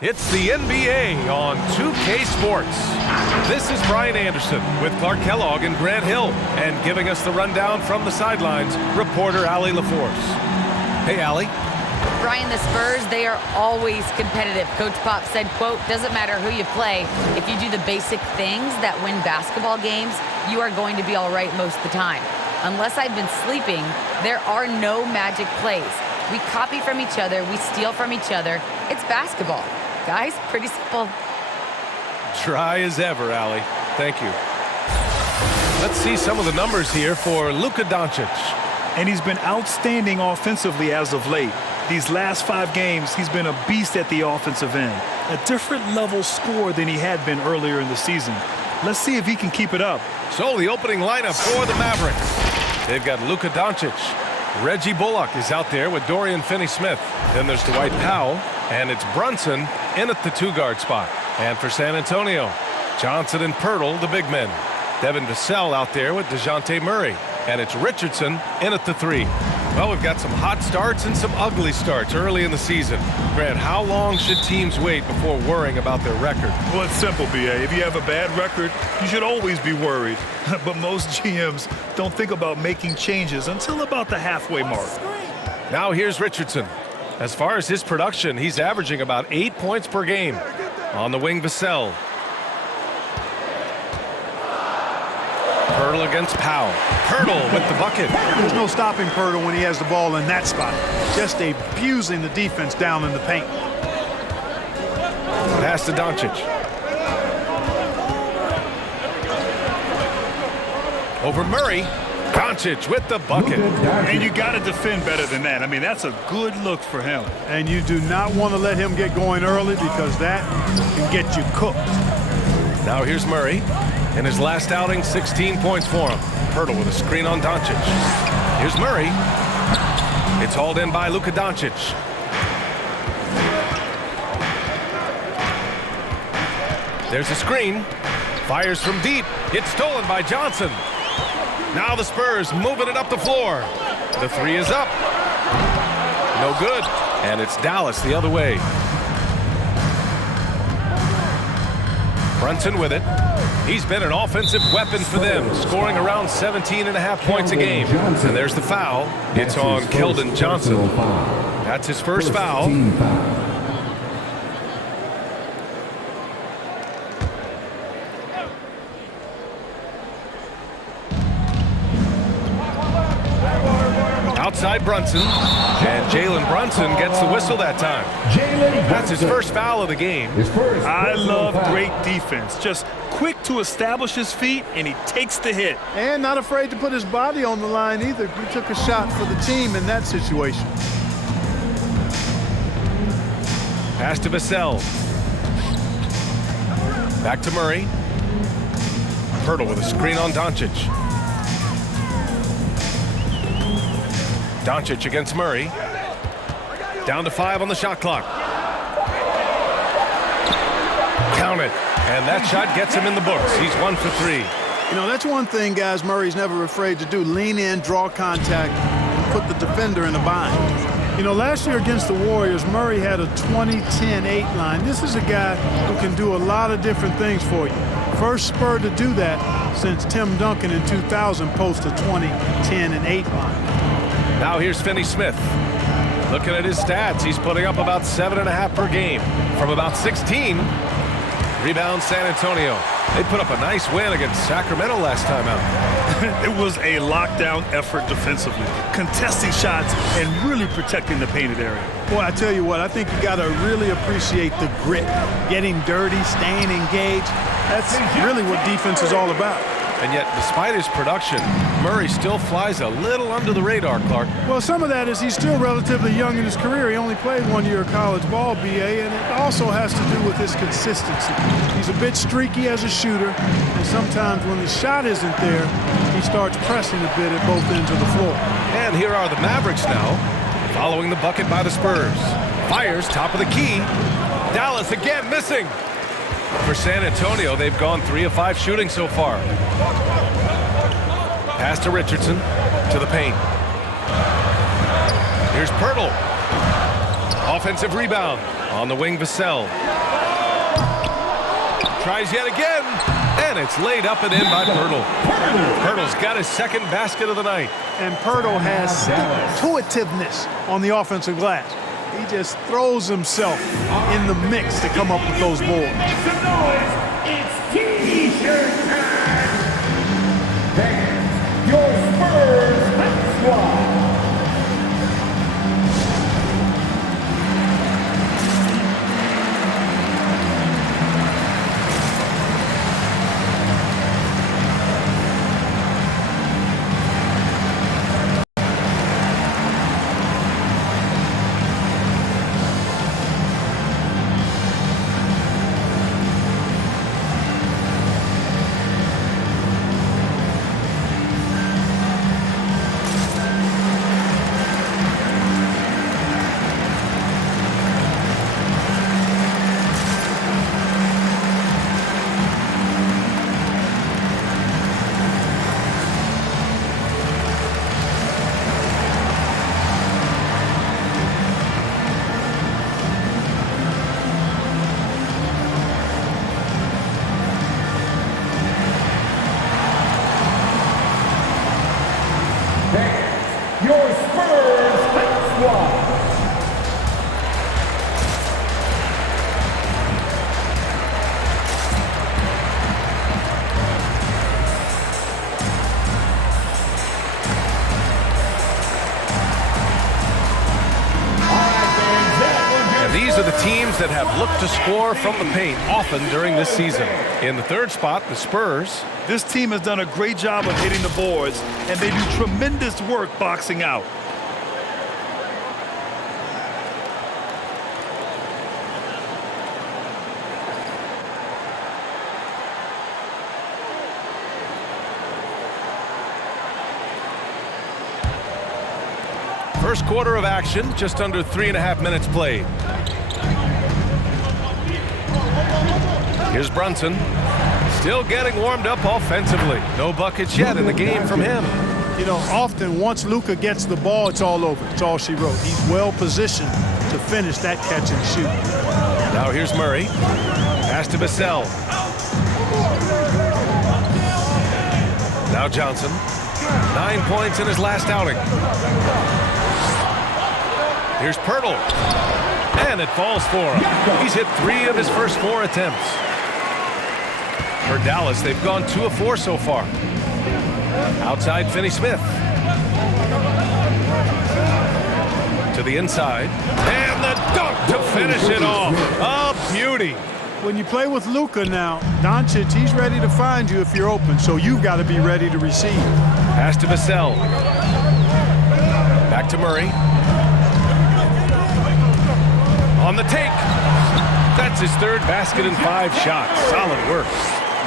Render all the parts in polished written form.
It's the NBA on 2K Sports. This is Brian Anderson with Clark Kellogg and Grant Hill, and giving us the rundown from the sidelines, reporter Allie LaForce. Hey, Allie. Brian, the Spurs, they are always competitive. Coach Pop said, quote, doesn't matter who you play, if you do the basic things that win basketball games, you are going to be all right most of the time. Unless I've been sleeping, there are no magic plays. We copy from each other, we steal from each other. It's basketball. Guys, pretty simple. Dry as ever, Allie. Thank you. Let's see some of the numbers here for Luka Doncic. And he's been outstanding offensively as of late. These last 5 games, he's been a beast at the offensive end. A different level scorer than he had been earlier in the season. Let's see if he can keep it up. So the opening lineup for the Mavericks. They've got Luka Doncic. Reggie Bullock is out there with Dorian Finney-Smith. Then there's Dwight Powell, and it's Brunson in at the 2-guard spot. And for San Antonio, Johnson and Pirtle, the big men. Devin Vassell out there with DeJounte Murray. And it's Richardson in at the 3. Well, we've got some hot starts and some ugly starts early in the season. Grant, how long should teams wait before worrying about their record? Well, it's simple, B.A. If you have a bad record, you should always be worried. But most GMs don't think about making changes until about the halfway mark. Now here's Richardson. As far as his production, he's averaging about 8 points per game. On the wing, Vassell. Pirtle against Powell. Pirtle with the bucket. There's no stopping Pirtle when he has the ball in that spot. Just abusing the defense down in the paint. Pass to Doncic. Over Murray. Doncic with the bucket. And you got to defend better than that. I mean, that's a good look for him. And you do not want to let him get going early because that can get you cooked. Now here's Murray. In his last outing, 16 points for him. Pirtle with a screen on Doncic. Here's Murray. It's hauled in by Luka Doncic. There's a screen. Fires from deep. It's stolen by Johnson. Now the Spurs moving it up the floor. The 3 is up. No good. And it's Dallas the other way. Brunson with it. He's been an offensive weapon for them, scoring around 17.5 points a game. And there's the foul. It's on Keldon Johnson. That's his first foul. Outside Brunson, and Jalen Brunson gets the whistle that time. That's his first foul of the game. I love great defense. Just quick to establish his feet, and he takes the hit. And not afraid to put his body on the line either. He took a shot for the team in that situation. Pass to Vassell. Back to Murray. Pirtle with a screen on Doncic. Doncic against Murray. Down to 5 on the shot clock. Count it. And that shot gets him in the books. He's 1 for 3. You know, that's one thing, guys, Murray's never afraid to do. Lean in, draw contact, and put the defender in a bind. You know, last year against the Warriors, Murray had a 20-10-8 line. This is a guy who can do a lot of different things for you. First Spur to do that since Tim Duncan in 2000 posted a 20-10-8 line. Now here's Finney-Smith. Looking at his stats, he's putting up about 7.5 per game from about 16. Rebound San Antonio. They put up a nice win against Sacramento last time out. It was a lockdown effort defensively, contesting shots and really protecting the painted area. Boy, I tell you what, I think you got to really appreciate the grit, getting dirty, staying engaged. That's really what defense is all about. And yet, despite his production, Murray still flies a little under the radar, Clark. Well, some of that is he's still relatively young in his career. He only played 1 year of college ball, BA, and it also has to do with his consistency. He's a bit streaky as a shooter, and sometimes when the shot isn't there, he starts pressing a bit at both ends of the floor. And here are the Mavericks now, following the bucket by the Spurs. Fires, top of the key. Dallas again missing. For San Antonio, they've gone 3 of 5 shooting so far. Pass to Richardson, to the paint. Here's Pirtle. Offensive rebound on the wing. Vassell tries yet again, and it's laid up and in by Pirtle. Pirtle's got his second basket of the night. And Pirtle has stick-to-itiveness on the offensive glass. He just throws himself in the mix to come up with those boards. Make some noise. It's T-shirt time. And your Spurs squad. Your Spurs squad. And these are the teams that have looked to score from the paint often during this season. In the third spot, the Spurs. This team has done a great job of hitting the boards, and they do tremendous work boxing out. First quarter of action, just under 3.5 minutes played. Here's Brunson. Still getting warmed up offensively. No buckets yet in the game from him. You know, often once Luka gets the ball, it's all over. It's all she wrote. He's well positioned to finish that catch and shoot. Now here's Murray. Pass to Vassell. Now Johnson. 9 points in his last outing. Here's Pirtle. And it falls for him. He's hit 3 of his first 4 attempts. For Dallas, they've gone 2 of 4 so far. Outside, Finney-Smith. To the inside. And the dunk to finish it off. A beauty. When you play with Luka now, Doncic, he's ready to find you if you're open, so you've got to be ready to receive. Pass to Vassell. Back to Murray. On the take. That's his third basket in 5 shots. Solid work.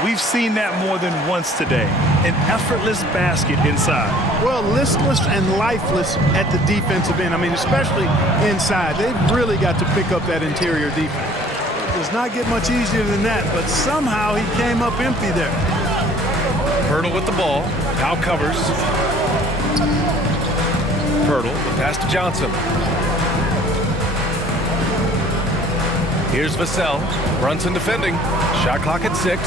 We've seen that more than once today. An effortless basket inside. Well, listless and lifeless at the defensive end. I mean, especially inside. They've really got to pick up that interior defense. It does not get much easier than that, but somehow he came up empty there. Pirtle with the ball. Now covers. Pirtle, the pass to Johnson. Here's Vassell. Brunson defending. Shot clock at 6.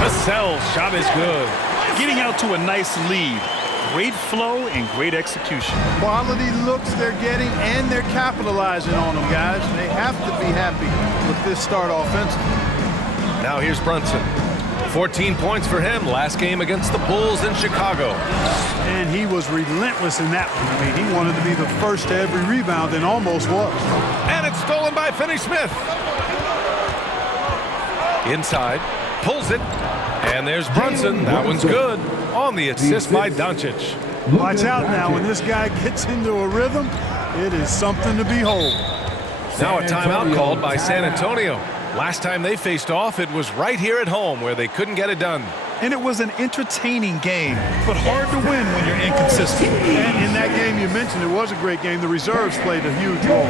Vassell's shot is good. Getting out to a nice lead. Great flow and great execution. Quality looks they're getting, and they're capitalizing on them, guys. They have to be happy with this start offensively. Now here's Brunson. 14 points for him last game against the Bulls in Chicago. And he was relentless in that one. I mean, he wanted to be the first to every rebound and almost was. And it's stolen by Finney-Smith. Inside, pulls it, and there's Brunson. That one's good on the assist by Doncic. Watch out now. When this guy gets into a rhythm, it is something to behold. Now a timeout called by San Antonio. Last time they faced off, it was right here at home where they couldn't get it done. And it was an entertaining game, but hard to win when you're inconsistent. And in that game you mentioned, it was a great game. The reserves played a huge role.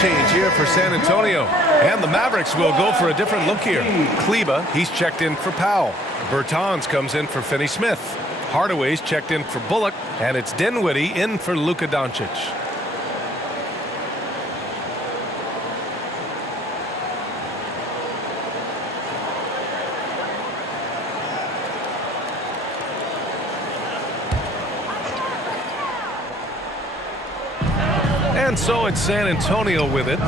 change here for San Antonio. And the Mavericks will go for a different look here. Kleba, he's checked in for Powell. Bertans comes in for Finney-Smith. Hardaway's checked in for Bullock. And it's Dinwiddie in for Luka Doncic. And so it's San Antonio with it,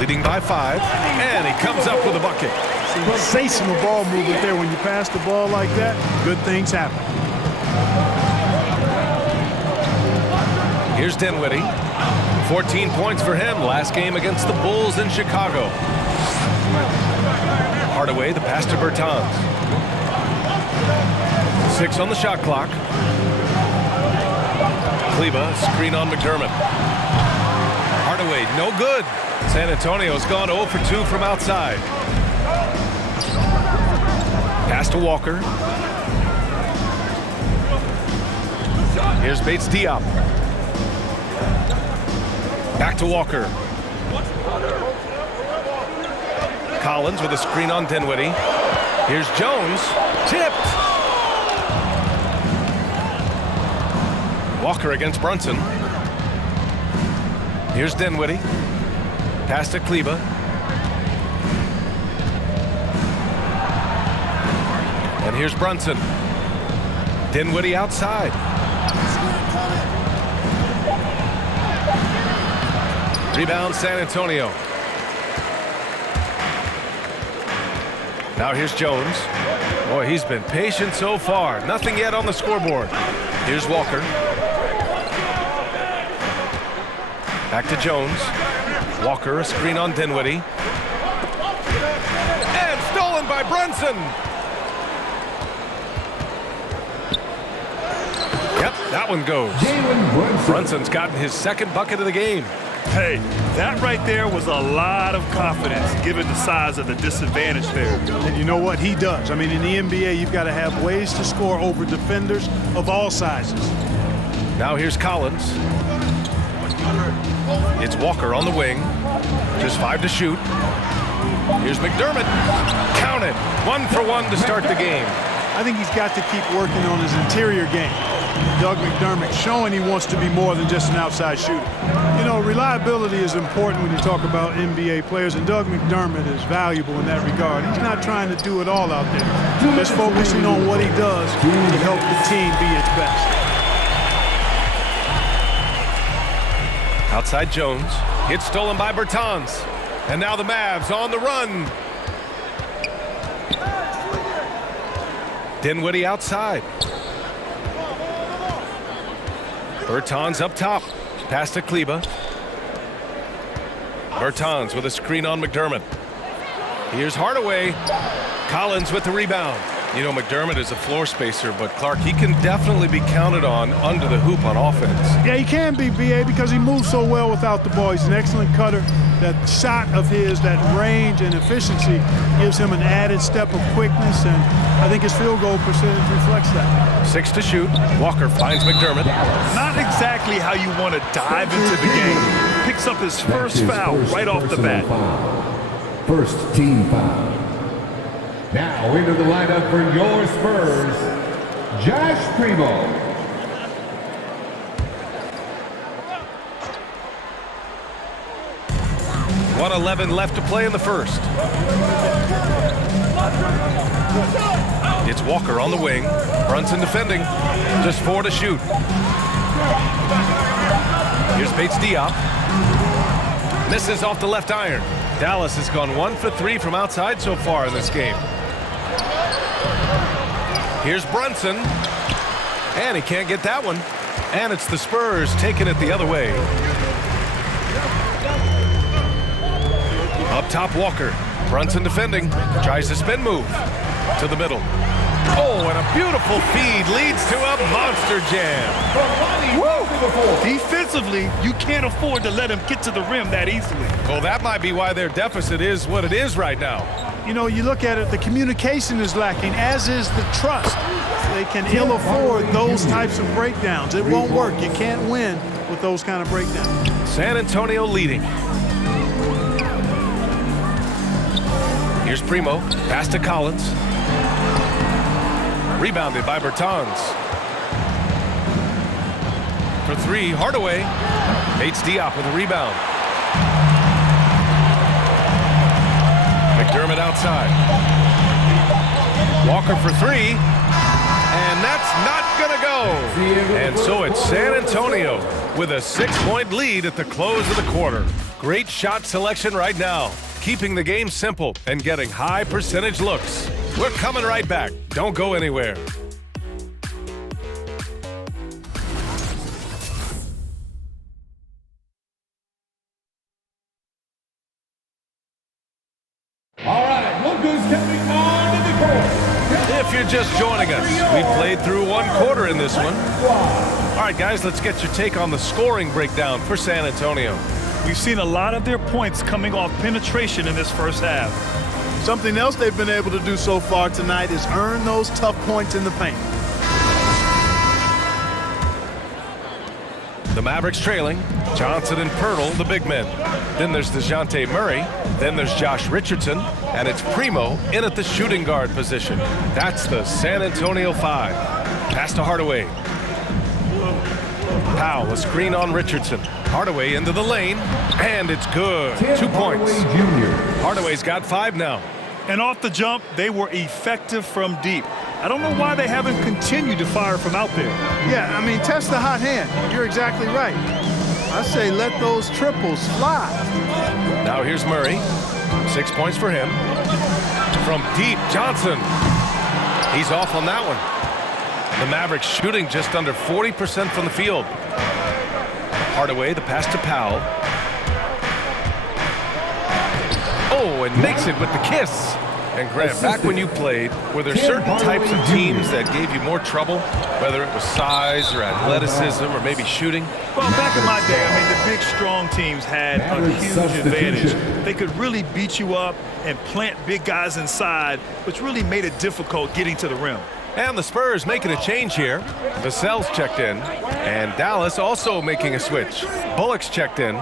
leading by 5, and he comes up with a bucket. Sensational ball movement there. When you pass the ball like that, good things happen. Here's Dinwiddie. 14 points for him last game against the Bulls in Chicago. Hardaway, the pass to Bertans. 6 on the shot clock. Kleba, screen on McDermott. Hardaway, no good. San Antonio's gone 0 for 2 from outside. Pass to Walker. Here's Bates Diop. Back to Walker. Collins with a screen on Dinwiddie. Here's Jones. Tipped. Walker against Brunson. Here's Dinwiddie. Pass to Kleba. And here's Brunson. Dinwiddie outside. Rebound San Antonio. Now here's Jones. Boy, he's been patient so far. Nothing yet on the scoreboard. Here's Walker. Back to Jones. Walker, a screen on Dinwiddie. And stolen by Brunson. Yep, that one goes. Brunson's gotten his second bucket of the game. Hey, that right there was a lot of confidence, given the size of the disadvantage there. And you know what? He does. I mean, in the NBA, you've got to have ways to score over defenders of all sizes. Now here's Collins. It's Walker on the wing. Just 5 to shoot. Here's McDermott. Count it. 1 for 1 to start the game. I think he's got to keep working on his interior game. Doug McDermott showing he wants to be more than just an outside shooter. You know, reliability is important when you talk about NBA players, and Doug McDermott is valuable in that regard. He's not trying to do it all out there. Just focusing on what he does to help the team be its best. Outside Jones. It's stolen by Bertans. And now the Mavs on the run. Dinwiddie outside. Bertans up top. Pass to Kleba. Bertans with a screen on McDermott. Here's Hardaway. Collins with the rebound. You know, McDermott is a floor spacer, but Clark, he can definitely be counted on under the hoop on offense. Yeah, he can be, B.A., because he moves so well without the ball. He's an excellent cutter. That shot of his, that range and efficiency gives him an added step of quickness, and I think his field goal percentage reflects that. 6 to shoot. Walker finds McDermott. Not exactly how you want to dive into the game. Picks up his first foul right off the bat. First team foul. Now into the lineup for your Spurs, Josh Primo. .111 left to play in the first. It's Walker on the wing. Brunson defending. Just 4 to shoot. Here's Bates Diop. Misses off the left iron. Dallas has gone 1 for 3 from outside so far in this game. Here's Brunson. And he can't get that one. And it's the Spurs taking it the other way. Up top, Walker. Brunson defending. Tries to spin move. To the middle. Oh, and a beautiful feed leads to a monster jam. Woo! Defensively, you can't afford to let him get to the rim that easily. Well, that might be why their deficit is what it is right now. You know, you look at it, the communication is lacking, as is the trust. They can ill afford those types of breakdowns. It won't work. You can't win with those kind of breakdowns. San Antonio leading. Here's Primo. Pass to Collins. Rebounded by Bertans. For three, Hardaway. Bates Diop with a rebound. McDermott outside. Walker for three. And that's not going to go. And so it's San Antonio with a 6-point lead at the close of the quarter. Great shot selection right now, keeping the game simple and getting high percentage looks. We're coming right back. Don't go anywhere. All right, look who's stepping onto the court. If you're just joining us, we played through one quarter in this one. All right, guys, let's get your take on the scoring breakdown for San Antonio. We've seen a lot of their points coming off penetration in this first half. Something else they've been able to do so far tonight is earn those tough points in the paint. The Mavericks trailing. Johnson and Pirtle, the big men. Then there's DeJounte Murray. Then there's Josh Richardson. And it's Primo in at the shooting guard position. That's the San Antonio 5. Pass to Hardaway. Powell, a screen on Richardson. Hardaway into the lane. And it's good. 2 points. Hardaway's got 5 now. And off the jump, they were effective from deep. I don't know why they haven't continued to fire from out there. Yeah, I mean, test the hot hand. You're exactly right. I say let those triples fly. Now here's Murray. 6 points for him. From deep, Johnson. He's off on that one. The Mavericks shooting just under 40% from the field. Hardaway, the pass to Powell. Oh, and makes it with the kiss. And Grant, back when you played, were there certain types of teams that gave you more trouble, whether it was size or athleticism or maybe shooting? Well, back in my day, I mean, the big, strong teams had a huge advantage. They could really beat you up and plant big guys inside, which really made it difficult getting to the rim. And the Spurs making a change here. Vassell's checked in, and Dallas also making a switch. Bullock's checked in.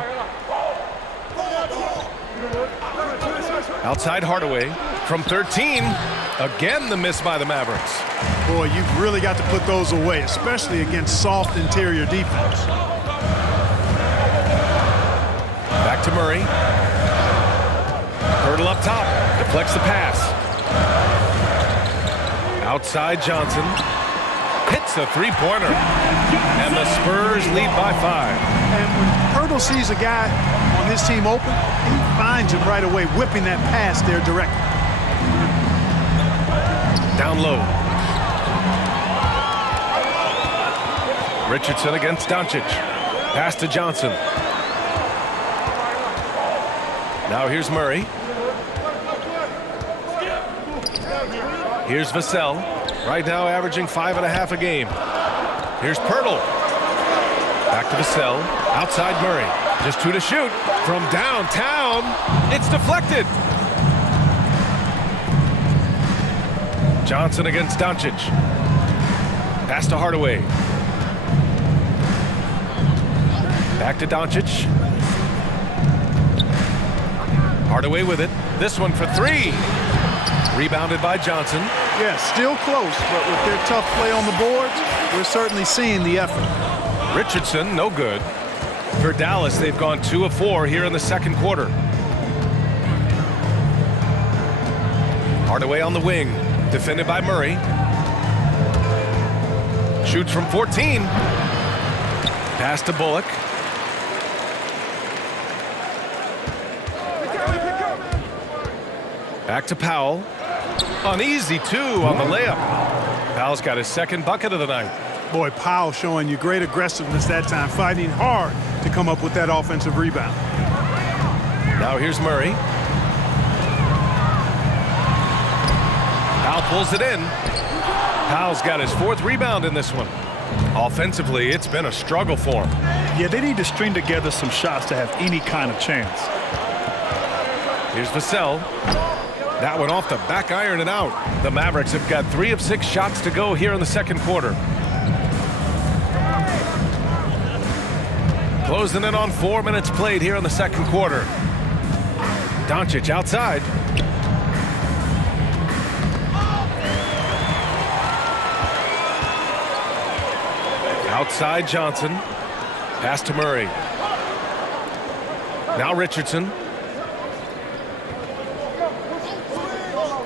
Outside Hardaway. From 13, again the miss by the Mavericks. Boy, you've really got to put those away, especially against soft interior defense. Back to Murray. Hurdle up top, deflects the pass. Outside Johnson. Hits a three-pointer. And the Spurs lead by 5. And when Hurdle sees a guy on his team open, he finds him right away, whipping that pass there directly. Down low. Richardson against Doncic. Pass to Johnson. Now here's Murray. Here's Vassell. Right now averaging 5.5 a game. Here's Pirtle. Back to Vassell. Outside Murray. Just 2 to shoot. From downtown. It's deflected. Johnson against Doncic. Pass to Hardaway. Back to Doncic. Hardaway with it. This one for 3. Rebounded by Johnson. Yeah, still close, but with their tough play on the boards, we're certainly seeing the effort. Richardson, no good. For Dallas, they've gone 2 of 4 here in the second quarter. Hardaway on the wing. Defended by Murray. Shoots from 14. Pass to Bullock. Back to Powell. An easy 2 on the layup. Powell's got his second bucket of the night. Boy, Powell showing you great aggressiveness that time, fighting hard to come up with that offensive rebound. Now here's Murray. Powell pulls it in. Powell's got his 4th rebound in this one. Offensively, it's been a struggle for him. Yeah, they need to string together some shots to have any kind of chance. Here's Vassell. That one off the back iron and out. The Mavericks have got 3 of 6 shots to go here in the second quarter. Closing in on 4 minutes played here in the second quarter. Doncic outside. Outside Johnson. Pass to Murray. Now Richardson.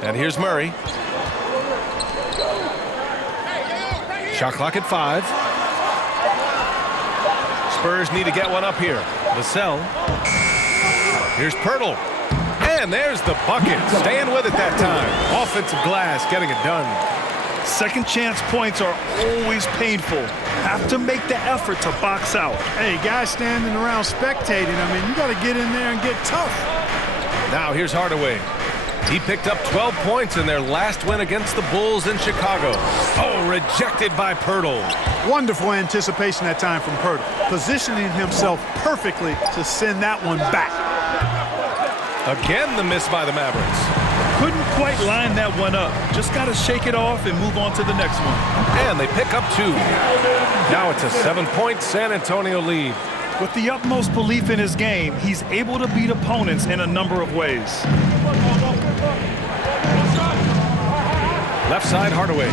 And here's Murray. Shot clock at 5. Spurs need to get one up here. Vassell. Here's Pirtle. And there's the bucket. Staying with it that time. Offensive glass getting it done. Second chance points are always painful. Have to make the effort to box out. Hey, guys standing around spectating, I mean, you got to get in there and get tough. Now here's Hardaway. He picked up 12 points in their last win against the Bulls in Chicago. Oh, rejected by Pirtle. Wonderful anticipation that time from Pirtle, positioning himself perfectly to send that one back. Again, the miss by the Mavericks. Couldn't quite line that one up. Just got to shake it off and move on to the next one. And they pick up 2. Now it's a 7-point San Antonio lead. With the utmost belief in his game, he's able to beat opponents in a number of ways. Left side, Hardaway.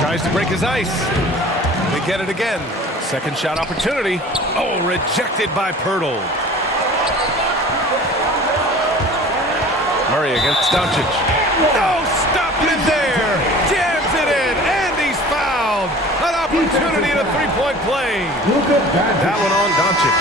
Tries to break his ice. They get it again. Second shot opportunity. Oh, rejected by Pirtle. Murray against Doncic. No, stop it there. Jams it in, and he's fouled. An opportunity and a 3-point play. That one on Doncic.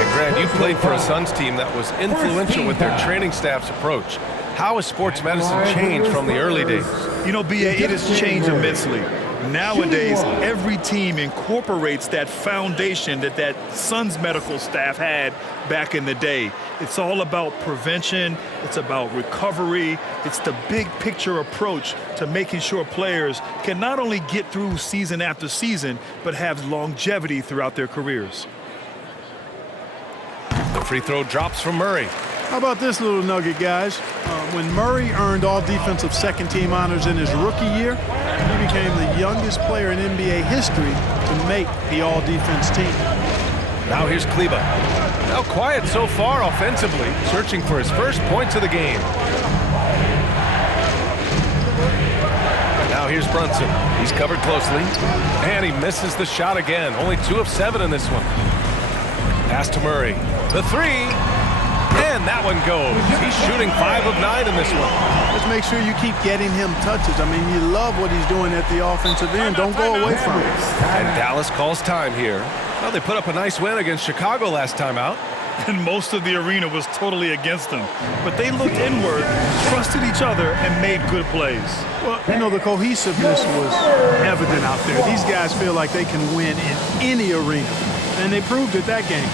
And Grant, you played for a Suns team that was influential with their training staff's approach. How has sports medicine changed from the early days? You know, B.A., it has changed immensely. Nowadays, every team incorporates that foundation that Suns medical staff had back in the day. It's all about prevention. It's about recovery. It's the big picture approach to making sure players can not only get through season after season, but have longevity throughout their careers. The free throw drops from Murray. How about this little nugget, guys? When Murray earned all defensive second-team honors in his rookie year, he became the youngest player in NBA history to make the all-defense team. Now here's Kleba. Now quiet so far offensively, searching for his first points of the game. Now here's Brunson. He's covered closely, and he misses the shot again. Only 2 of 7 in this one. Pass to Murray. The 3. And that one goes. He's shooting 5 of 9 in this one. Just make sure you keep getting him touches. I mean, you love what he's doing at the offensive end. Don't go away from it. And Dallas calls time here. Well, they put up a nice win against Chicago last time out. And most of the arena was totally against them. But they looked inward, trusted each other, and made good plays. Well, you know, the cohesiveness was evident out there. These guys feel like they can win in any arena. And they proved it that game.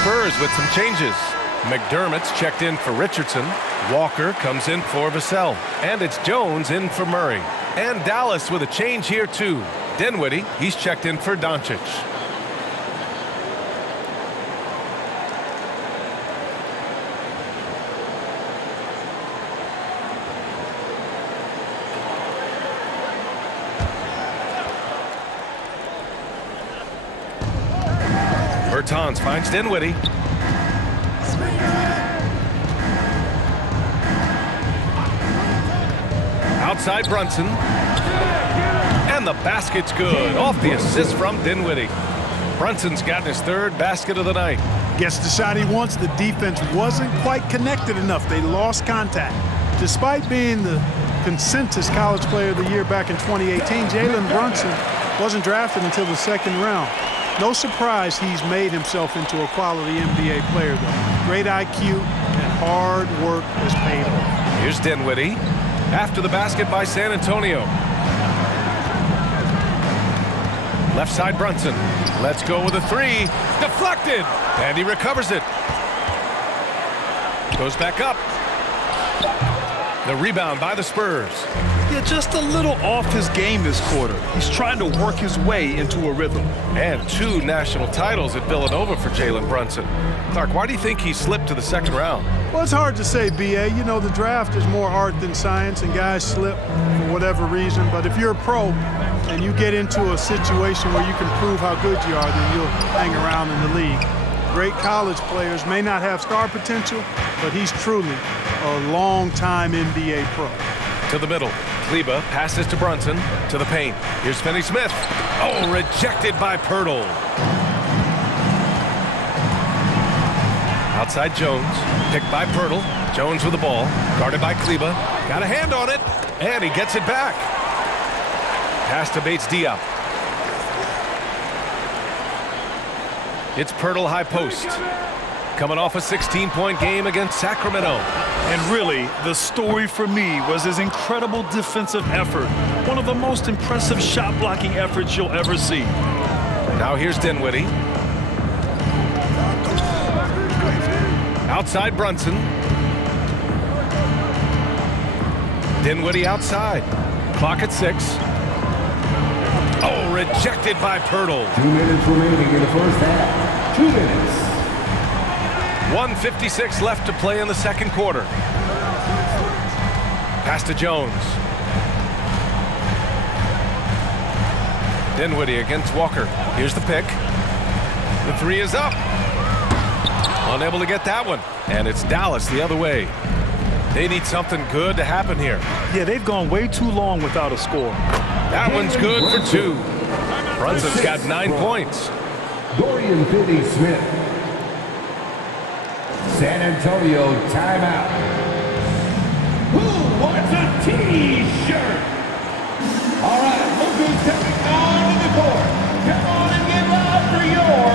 Spurs with some changes. McDermott's checked in for Richardson. Walker comes in for Vassell. And it's Jones in for Murray. And Dallas with a change here too. Dinwiddie, he's checked in for Doncic. Bertans finds Dinwiddie. Outside Brunson. And And the basket's good. Off the assist from Dinwiddie. Brunson's gotten his third basket of the night. Gets the shot he wants. The defense wasn't quite connected enough. They lost contact. Despite being the consensus college player of the year back in 2018, Jalen Brunson wasn't drafted until the second round. No surprise he's made himself into a quality NBA player, though. Great IQ and hard work has paid off. Here's Dinwiddie. After the basket by San Antonio. Left side Brunson. Let's go with a three. Deflected. And he recovers it. Goes back up. The rebound by the Spurs. Yeah, just a little off his game this quarter. He's trying to work his way into a rhythm. And 2 national titles at Villanova for Jalen Brunson. Clark, why do you think he slipped to the second round? Well, it's hard to say, B.A. You know, the draft is more art than science, and guys slip for whatever reason. But if you're a pro and you get into a situation where you can prove how good you are, then you'll hang around in the league. Great college players may not have star potential, but he's truly a long-time NBA pro. To the middle. Kleba passes to Brunson. To the paint. Here's Finney-Smith. Oh, rejected by Pirtle. Outside Jones. Picked by Pirtle. Jones with the ball. Guarded by Kleba. Got a hand on it. And he gets it back. Pass to Bates-Diop. It's Pirtle high post. Coming off a 16-point game against Sacramento. And really, the story for me was his incredible defensive effort. One of the most impressive shot-blocking efforts you'll ever see. Now here's Dinwiddie. Outside Brunson. Dinwiddie outside. Clock at 6. Oh, rejected by Pirtle. 2 minutes remaining in the first half. 2 minutes. 1:56 left to play in the second quarter. Pass to Jones. Dinwiddie against Walker. Here's the pick. The three is up. Unable to get that one. And it's Dallas the other way. They need something good to happen here. Yeah, they've gone way too long without a score. That one's good for 2. Brunson's got 9 points. Dorian Finney-Smith. San Antonio timeout. Who wants a T-shirt? All right, look who's coming on the court. Come on and give up for your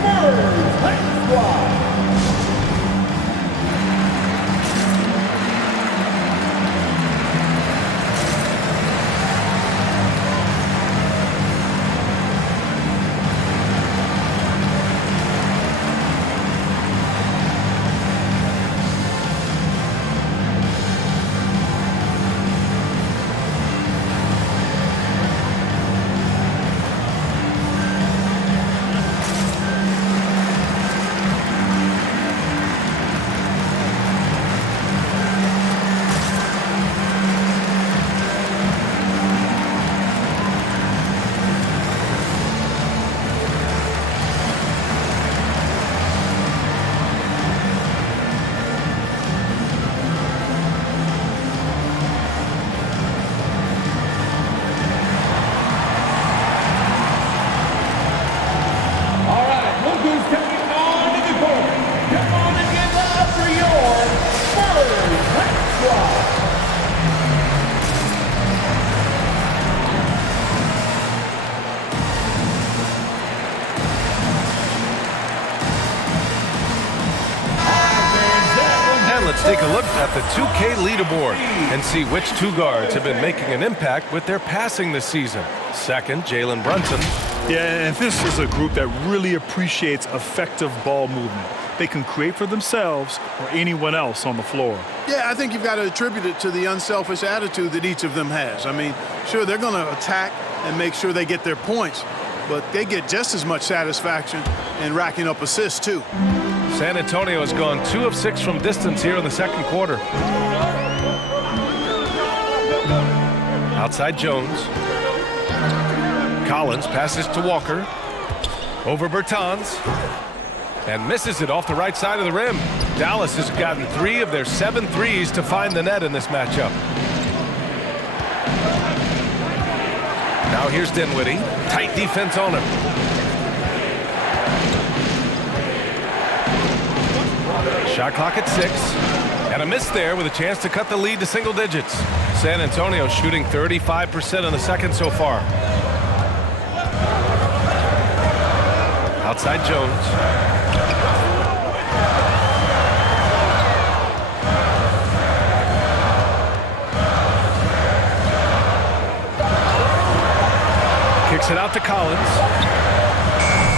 Spurs. Let's fly. Take a look at the 2K leaderboard and see which 2 guards have been making an impact with their passing this season. Second, Jalen Brunson. Yeah, and this is a group that really appreciates effective ball movement. They can create for themselves or anyone else on the floor. Yeah, I think you've got to attribute it to the unselfish attitude that each of them has. I mean, sure, they're going to attack and make sure they get their points, but they get just as much satisfaction in racking up assists, too. San Antonio has gone 2 of 6 from distance here in the second quarter. Outside Jones. Collins passes to Walker. Over Bertans. And misses it off the right side of the rim. Dallas has gotten 3 of their 7 threes to find the net in this matchup. Now here's Dinwiddie. Tight defense on him. Shot clock at 6. And a miss there with a chance to cut the lead to single digits. San Antonio shooting 35% in the second so far. Outside Jones. Kicks it out to Collins.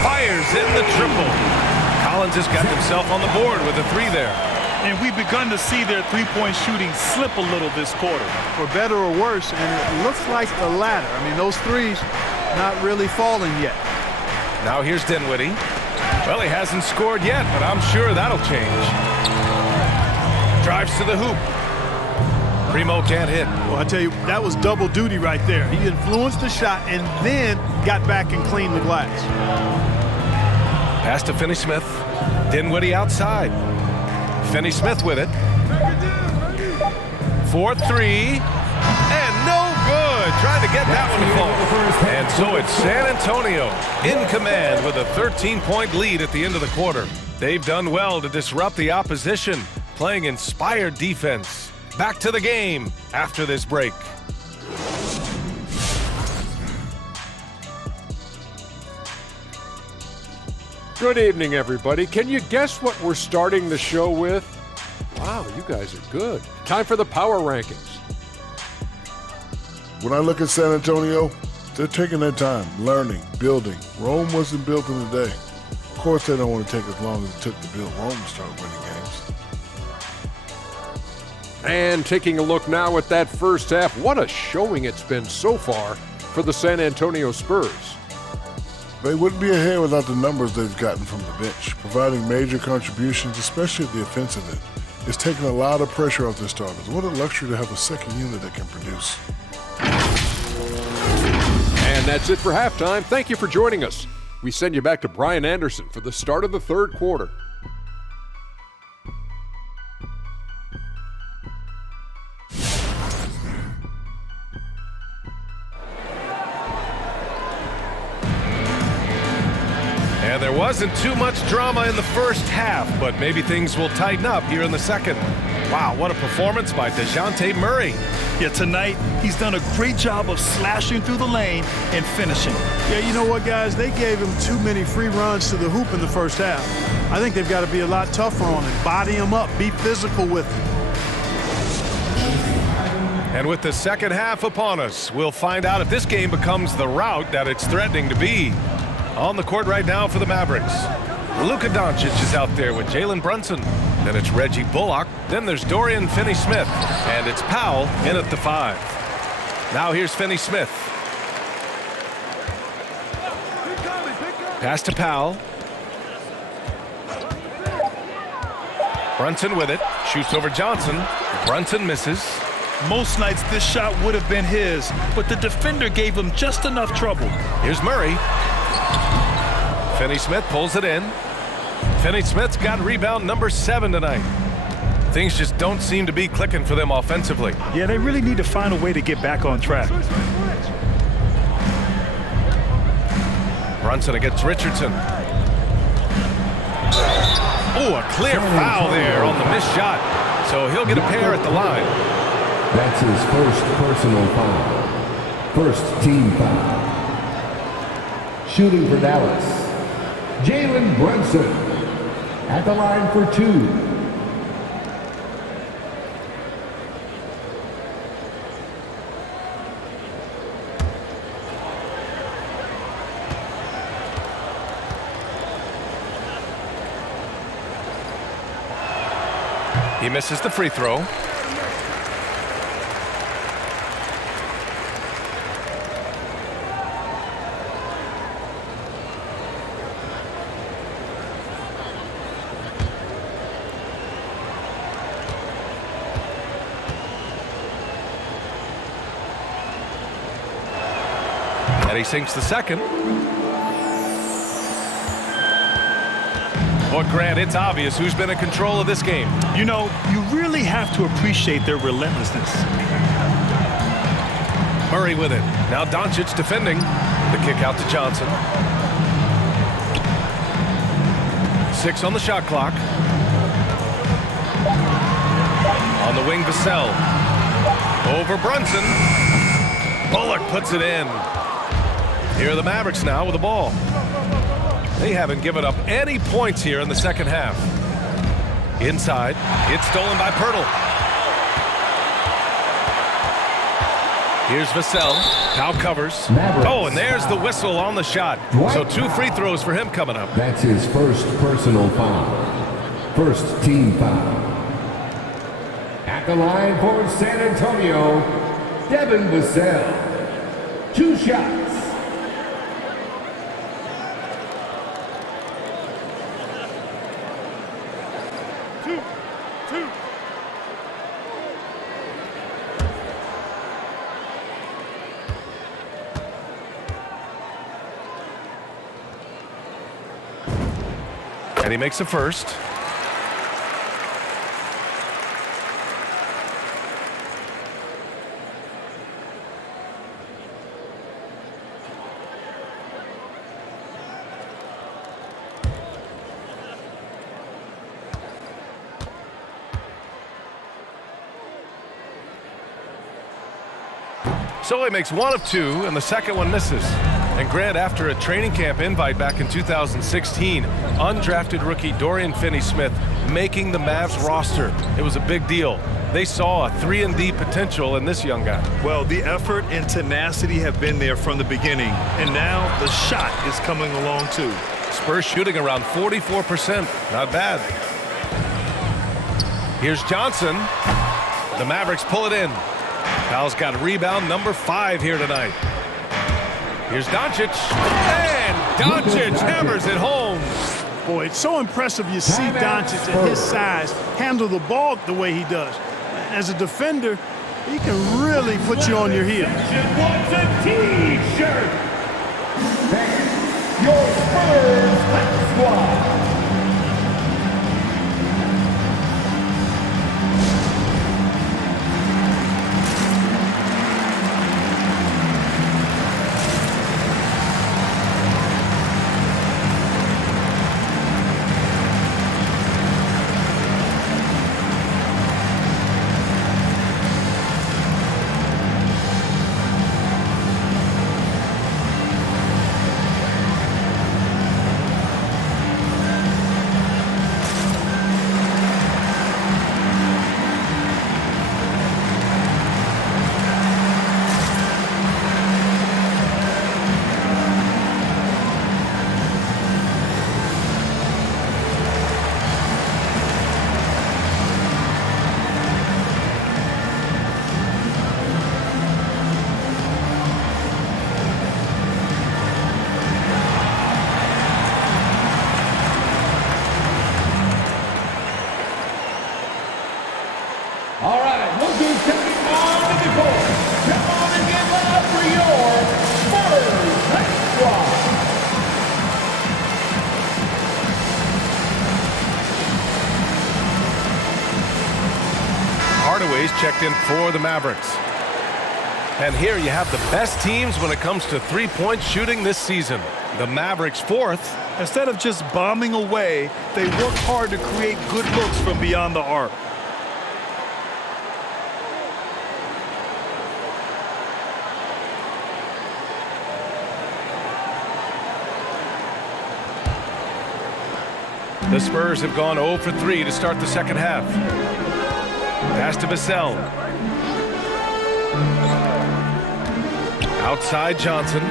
Fires in the triple. Collins has got himself on the board with a 3 there. And we've begun to see their three-point shooting slip a little this quarter. For better or worse, and it looks like the latter. I mean, those threes not really falling yet. Now here's Dinwiddie. Well, he hasn't scored yet, but I'm sure that'll change. Drives to the hoop. Primo can't hit. Well, I tell you, that was double duty right there. He influenced the shot and then got back and cleaned the glass. Pass to Finney-Smith. Dinwiddie outside. Finney-Smith with it. 4-3. And no good. Trying to get that one to fall. And so it's San Antonio in command with a 13-point lead at the end of the quarter. They've done well to disrupt the opposition, playing inspired defense. Back to the game after this break. Good evening, everybody. Can you guess what we're starting the show with? Wow, you guys are good. Time for the power rankings. When I look at San Antonio, they're taking their time, learning, building. Rome wasn't built in a day. Of course, they don't want to take as long as it took to build Rome to start winning games. And taking a look now at that first half, what a showing it's been so far for the San Antonio Spurs. They wouldn't be ahead without the numbers they've gotten from the bench, providing major contributions, especially at the offensive end. It's taken a lot of pressure off their starters. What a luxury to have a second unit that can produce. And that's it for halftime. Thank you for joining us. We send you back to Brian Anderson for the start of the third quarter. And there wasn't too much drama in the first half, but maybe things will tighten up here in the second. Wow, what a performance by DeJounte Murray. Yeah, tonight he's done a great job of slashing through the lane and finishing. Yeah, you know what, guys? They gave him too many free runs to the hoop in the first half. I think they've got to be a lot tougher on him. Body him up. Be physical with him. And with the second half upon us, we'll find out if this game becomes the rout that it's threatening to be. On the court right now for the Mavericks, Luka Doncic is out there with Jalen Brunson. Then it's Reggie Bullock. Then there's Dorian Finney-Smith. And it's Powell in at the 5. Now here's Finney-Smith. Pass to Powell. Brunson with it. Shoots over Johnson. Brunson misses. Most nights this shot would have been his, but the defender gave him just enough trouble. Here's Murray. Finney-Smith pulls it in. Finney-Smith's got rebound number 7 tonight. Things just don't seem to be clicking for them offensively. Yeah, they really need to find a way to get back on track. Brunson against Richardson. Oh, a clear foul there on the missed shot. So he'll get a pair at the line. That's his first personal foul. First team foul. Shooting for Dallas, Jalen Brunson at the line for 2. He misses the free throw. And he sinks the second. Well, Grant, it's obvious who's been in control of this game. You know, you really have to appreciate their relentlessness. Murray with it. Now Doncic defending. The kick out to Johnson. 6 on the shot clock. On the wing, Vassell. Over Brunson. Bullock puts it in. Here are the Mavericks now with the ball. They haven't given up any points here in the second half. Inside. It's stolen by Pirtle. Here's Vassell. Now covers. Mavericks. Oh, and there's the whistle on the shot. So 2 free throws for him coming up. That's his first personal foul. First team foul. At the line for San Antonio, Devin Vassell. 2 shots. And he makes a first. So he makes 1 of 2, and the second one misses. And Grant, after a training camp invite back in 2016, undrafted rookie Dorian Finney-Smith making the Mavs roster. It was a big deal. They saw a 3-and-D potential in this young guy. Well, the effort and tenacity have been there from the beginning, and now the shot is coming along too. Spurs shooting around 44%. Not bad. Here's Johnson. The Mavericks pull it in. Powell's got rebound number 5 here tonight. Here's Doncic. And Doncic hammers it home. Boy, it's so impressive you see Doncic at his size handle the ball the way he does. As a defender, he can really put you on your heels. Wants a T-shirt. That's your Spurs Hype Squad. All right, look who's coming on the court. Come on and get loud for your Spurs Hype Squad. Hardaway's checked in for the Mavericks. And here you have the best teams when it comes to three-point shooting this season. The Mavericks 4th. Instead of just bombing away, they work hard to create good looks from beyond the arc. The Spurs have gone 0 for 3 to start the second half. Pass to Vassell. Outside Johnson.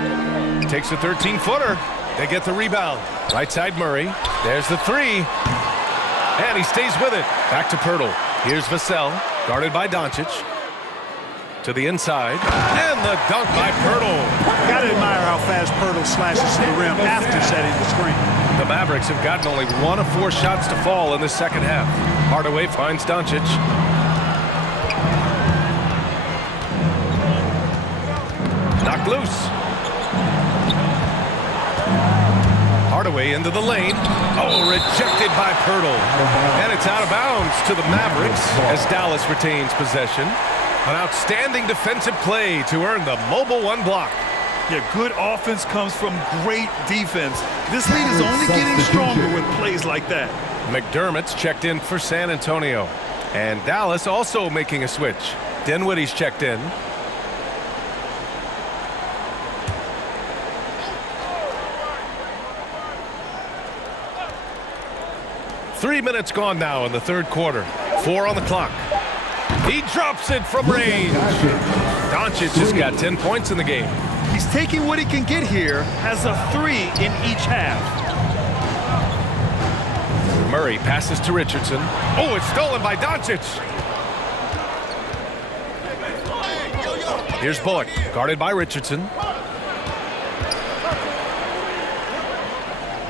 Takes a 13-footer. They get the rebound. Right side Murray. There's the 3. And he stays with it. Back to Pirtle. Here's Vassell. Guarded by Doncic. To the inside. And the dunk by Pirtle. Gotta admire how fast Pirtle slashes to the rim after setting the screen. The Mavericks have gotten only 1 of 4 shots to fall in the second half. Hardaway finds Doncic. Knocked loose. Hardaway into the lane. Oh, rejected by Pirtle. And it's out of bounds to the Mavericks as Dallas retains possession. An outstanding defensive play to earn the mobile one block. Yeah, good offense comes from great defense. This lead is only getting stronger with plays like that. McDermott's checked in for San Antonio. And Dallas also making a switch. Dinwiddie's checked in. Three minutes gone now in the third quarter. 4 on the clock. He drops it from range. Doncic has got 10 points in the game. He's taking what he can get here, has a 3 in each half. Murray passes to Richardson. Oh, it's stolen by Doncic. Here's Bullock, guarded by Richardson.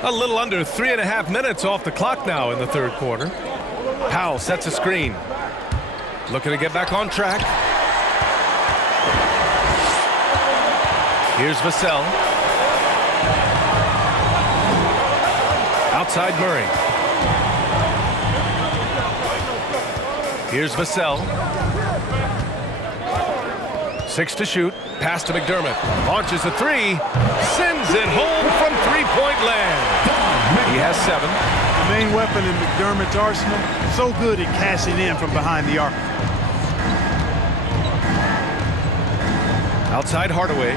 A little under 3.5 minutes off the clock now in the third quarter. Powell sets a screen. Looking to get back on track. Here's Vassell. Outside Murray. Here's Vassell. 6 to shoot. Pass to McDermott. Launches a 3. Sends it home from three-point land. He has 7. The main weapon in McDermott's arsenal, so good at cashing in from behind the arc. Outside Hardaway.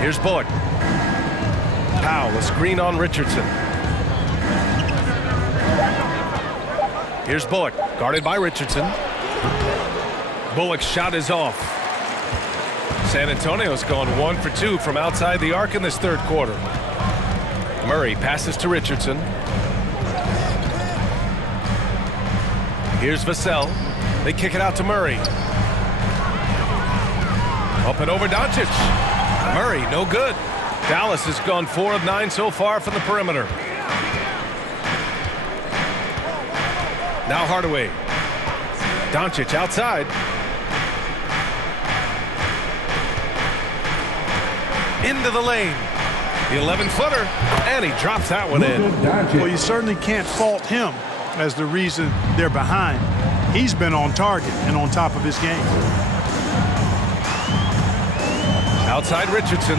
Here's Bullock. Powell, a screen on Richardson. Here's Bullock, guarded by Richardson. Bullock's shot is off. San Antonio's gone 1 for 2 from outside the arc in this third quarter. Murray passes to Richardson. Here's Vassell. They kick it out to Murray. Up and over Doncic. Murray, no good. Dallas has gone 4 of 9 so far from the perimeter. Now Hardaway. Doncic outside. Into the lane. The 11-footer. And he drops that one in. Well, you certainly can't fault him as the reason they're behind. He's been on target and on top of his game. Outside Richardson.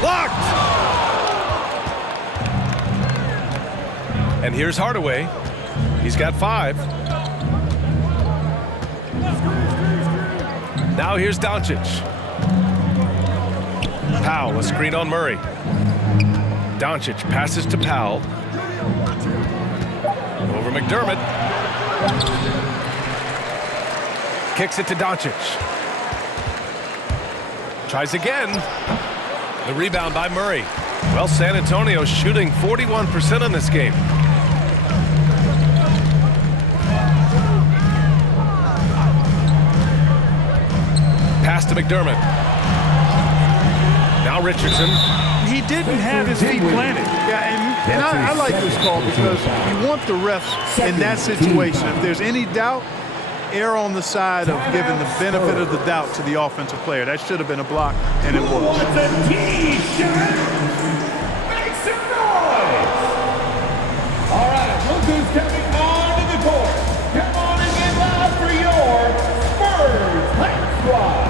Blocked! And here's Hardaway. He's got 5. Now here's Doncic. Powell, a screen on Murray. Doncic passes to Powell. Over McDermott. Kicks it to Doncic. Tries again. The rebound by Murray. Well, San Antonio's shooting 41% in this game. Pass to McDermott. Now Richardson. He didn't have his feet planted. Yeah, and I like this call because you want the refs in that situation. If there's any doubt, err on the side of giving the benefit of the doubt to the offensive player. That should have been a block, and it was. The T-shirt. Make some noise. All right, look who's coming onto the court. Come on and get loud for your Spurs Hype Squad.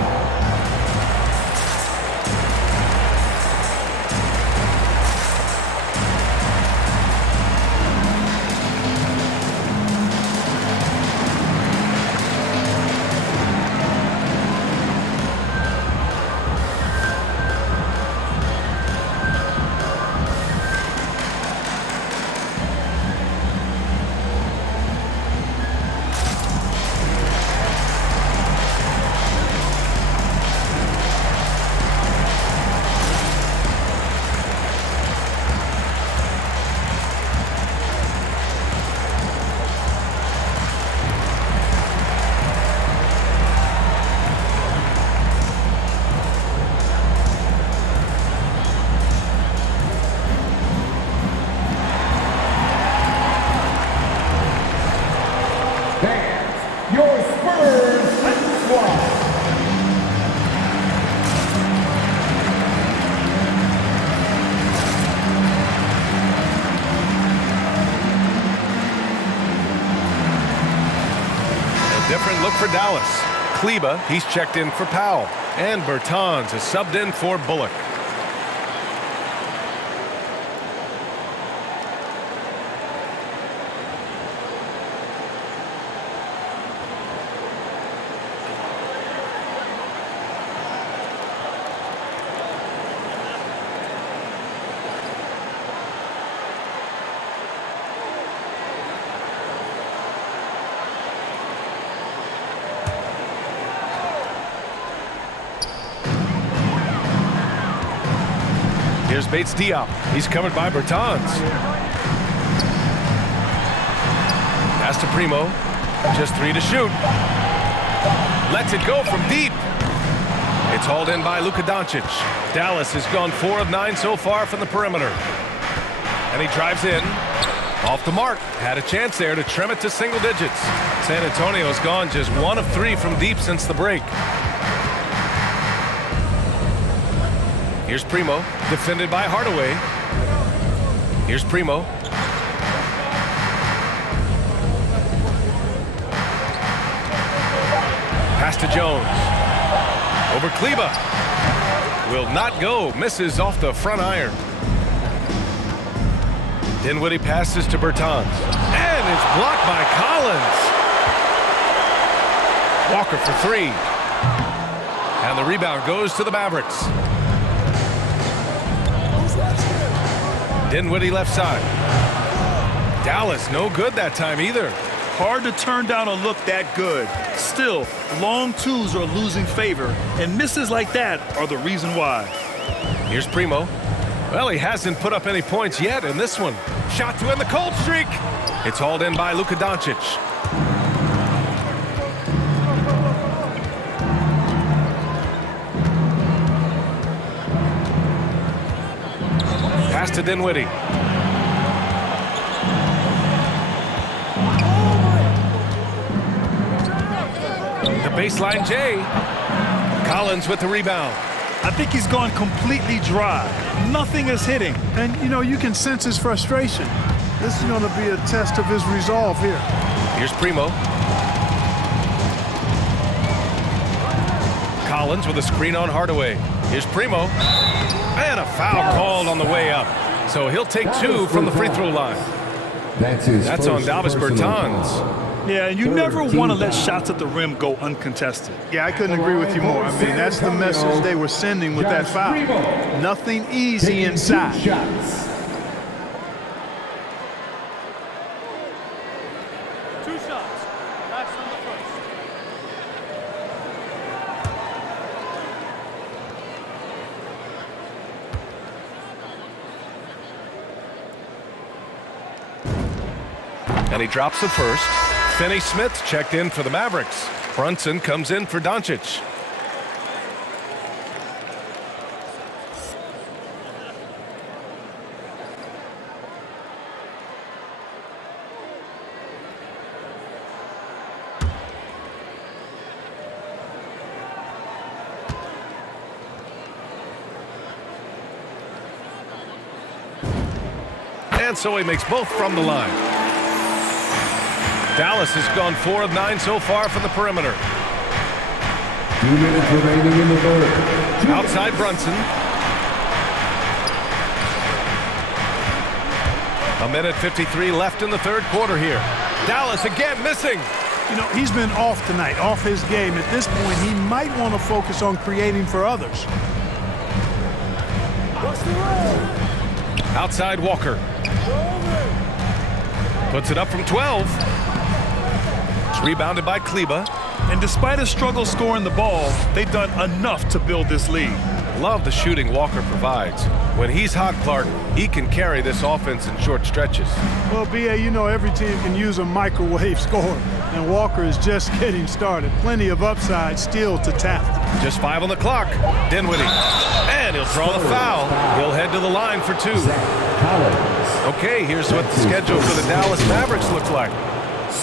Different look for Dallas. Kleba, he's checked in for Powell. And Bertans is subbed in for Bullock. Here's Bates Diop. He's covered by Bertans. Pass to Primo. Just 3 to shoot. Lets it go from deep. It's hauled in by Luka Doncic. Dallas has gone 4 of 9 so far from the perimeter. And he drives in. Off the mark. Had a chance there to trim it to single digits. San Antonio's gone just 1 of 3 from deep since the break. Here's Primo, defended by Hardaway. Here's Primo. Pass to Jones. Over Kleba. Will not go. Misses off the front iron. Dinwiddie passes to Bertans. And it's blocked by Collins. Walker for 3. And the rebound goes to the Mavericks. Dinwiddie left side. Dallas no good that time either. Hard to turn down a look that good. Still, long twos are losing favor, and misses like that are the reason why. Here's Primo. Well, he hasn't put up any points yet in this one. Shot to end the cold streak. It's hauled in by Luka Doncic. Pass to Dinwiddie. The baseline J. Collins with the rebound. I think he's gone completely dry. Nothing is hitting. And, you know, you can sense his frustration. This is going to be a test of his resolve here. Here's Primo. Collins with a screen on Hardaway. Here's Primo. And a foul called on the way up. So he'll take 2 from the free throw line. That's on Davis Bertans. Yeah, and you never want to let shots at the rim go uncontested. Yeah, I couldn't agree with you more. I mean, that's the message they were sending with that foul. Nothing easy inside. 2 shots. That's from the first. And he drops the first. Finney-Smith checked in for the Mavericks. Brunson comes in for Doncic. And so he makes both from the line. Dallas has gone 4 of 9 so far from the perimeter. 2 minutes remaining in the third. Outside Brunson. 1:53 left in the third quarter here. Dallas again missing. You know, he's been off tonight, off his game. At this point, he might want to focus on creating for others. Outside Walker. Puts it up from 12. It's rebounded by Kleba. And despite a struggle scoring the ball, they've done enough to build this lead. Love the shooting Walker provides. When he's hot, Clark, he can carry this offense in short stretches. Well, B.A., you know every team can use a microwave score, and Walker is just getting started. Plenty of upside still to tap. Just 5 on the clock. Dinwiddie. And he'll draw the foul. He'll head to the line for 2. Okay, here's what the schedule for the Dallas Mavericks looks like.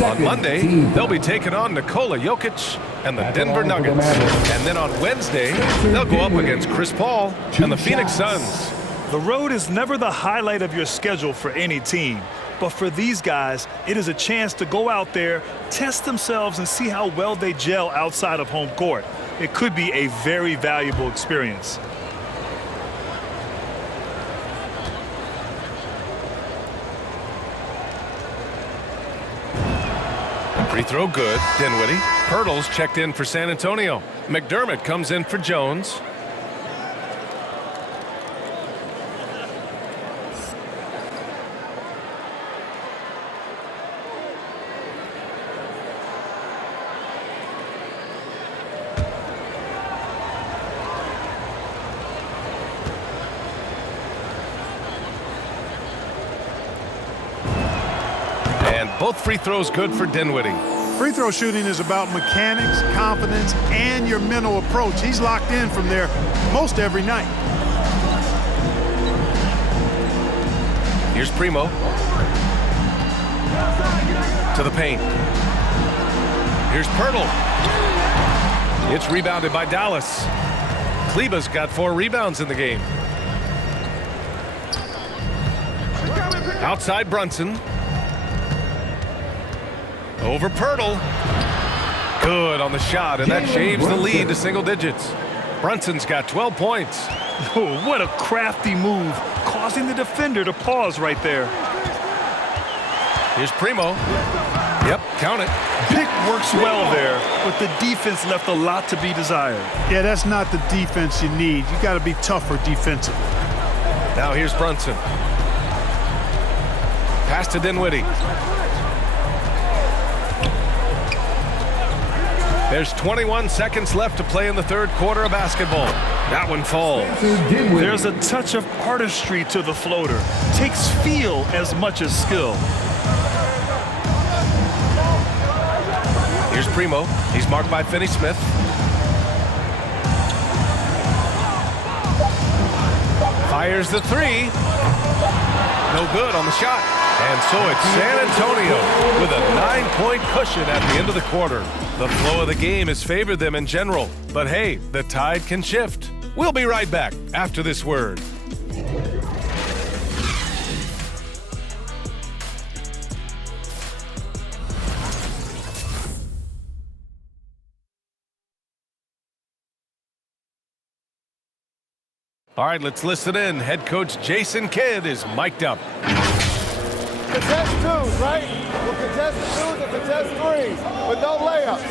On Monday, they'll be taking on Nikola Jokic and the Denver Nuggets. And then on Wednesday, they'll go up against Chris Paul and the Phoenix Suns. The road is never the highlight of your schedule for any team. But for these guys, it is a chance to go out there, test themselves, and see how well they gel outside of home court. It could be a very valuable experience. Free throw good. Dinwiddie. Pirtle's checked in for San Antonio. McDermott comes in for Jones. And both free throws good for Dinwiddie. Free throw shooting is about mechanics, confidence, and your mental approach. He's locked in from there most every night. Here's Primo. To the paint. Here's Pirtle. It's rebounded by Dallas. Kleba's got 4 rebounds in the game. Outside Brunson. Over Pirtle. Good on the shot, and that shaves the lead to single digits. Brunson's got 12 points. Oh, what a crafty move, causing the defender to pause right there. Here's Primo. Yep, count it. Pick works well there, but the defense left a lot to be desired. Yeah, that's not the defense you need. You got to be tougher defensively. Now here's Brunson. Pass to Dinwiddie. There's 21 seconds left to play in the third quarter of basketball. That one falls. There's a touch of artistry to the floater. Takes feel as much as skill. Here's Primo. He's marked by Finney-Smith. Fires the 3. No good on the shot. And so it's San Antonio with a 9-point cushion at the end of the quarter. The flow of the game has favored them in general. But hey, the tide can shift. We'll be right back after this word. All right, let's listen in. Head coach Jason Kidd is mic'd up. Contest 2s, right? We'll contest 2s and contest 3s, but no layups.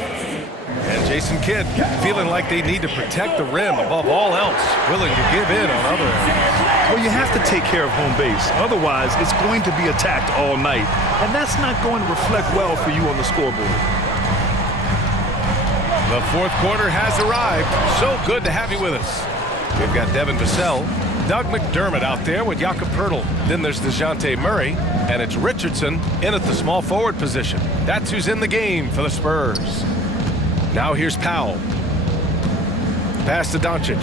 And Jason Kidd feeling like they need to protect the rim above all else, willing to give in on other ends. Well, you have to take care of home base. Otherwise, it's going to be attacked all night. And that's not going to reflect well for you on the scoreboard. The fourth quarter has arrived. So good to have you with us. We've got Devin Vassell, Doug McDermott out there with Jakob Pirtle. Then there's DeJounte Murray, and it's Richardson in at the small forward position. That's who's in the game for the Spurs. Now here's Powell. Pass to Doncic.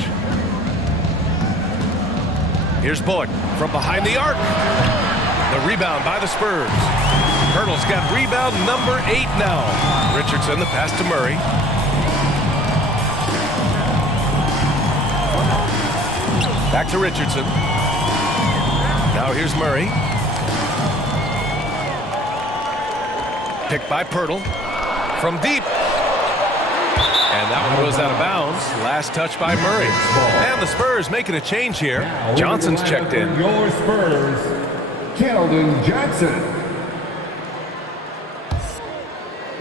Here's Bullock from behind the arc. The rebound by the Spurs. Pirtle's got rebound number 8 now. Richardson, the pass to Murray. Back to Richardson. Now here's Murray. Picked by Pirtle. From deep. And that one goes out of bounds. Last touch by Murray. And the Spurs making a change here. Johnson's checked in. Your Spurs, Keldon Johnson.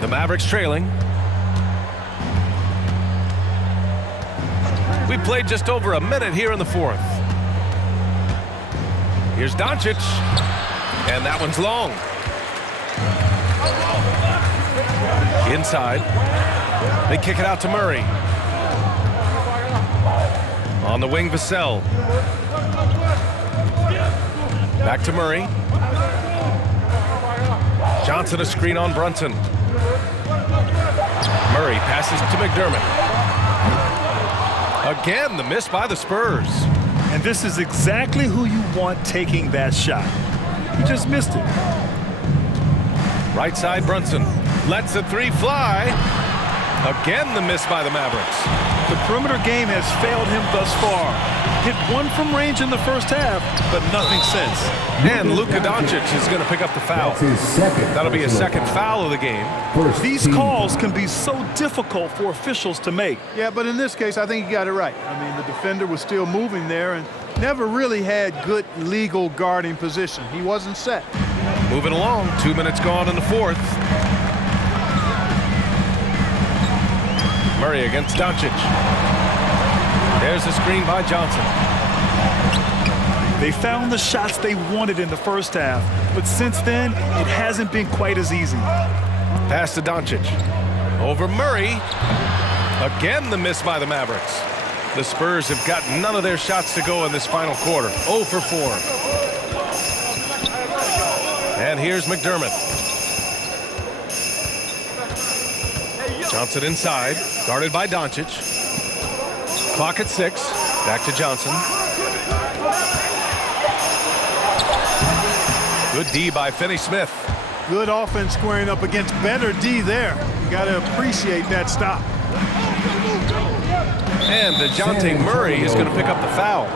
The Mavericks trailing. We played just over a minute here in the fourth. Here's Doncic. And that one's long. Inside. They kick it out to Murray. On the wing, Vassell. Back to Murray. Johnson a screen on Brunson. Murray passes to McDermott. Again, the miss by the Spurs. And this is exactly who you want taking that shot. He just missed it. Right side, Brunson lets the 3 fly. Again, the miss by the Mavericks. The perimeter game has failed him thus far. Hit one from range in the first half, but nothing since. And Luka Doncic is going to pick up the foul. That's his second. That'll be his second foul of the game. First These team calls can be so difficult for officials to make. Yeah, but in this case, I think he got it right. I mean, the defender was still moving there and never really had good legal guarding position. He wasn't set. Moving along, 2 minutes gone in the fourth. Murray against Doncic. There's the screen by Johnson. They found the shots they wanted in the first half, but since then, it hasn't been quite as easy. Pass to Doncic. Over Murray. Again, the miss by the Mavericks. The Spurs have got none of their shots to go in this final quarter. 0 for 4. And here's McDermott. Johnson inside, guarded by Doncic. Clock at 6. Back to Johnson. Good D by Finney-Smith. Good offense squaring up against better D there. You got to appreciate that stop. And DeJounte Murray is going to pick up the foul.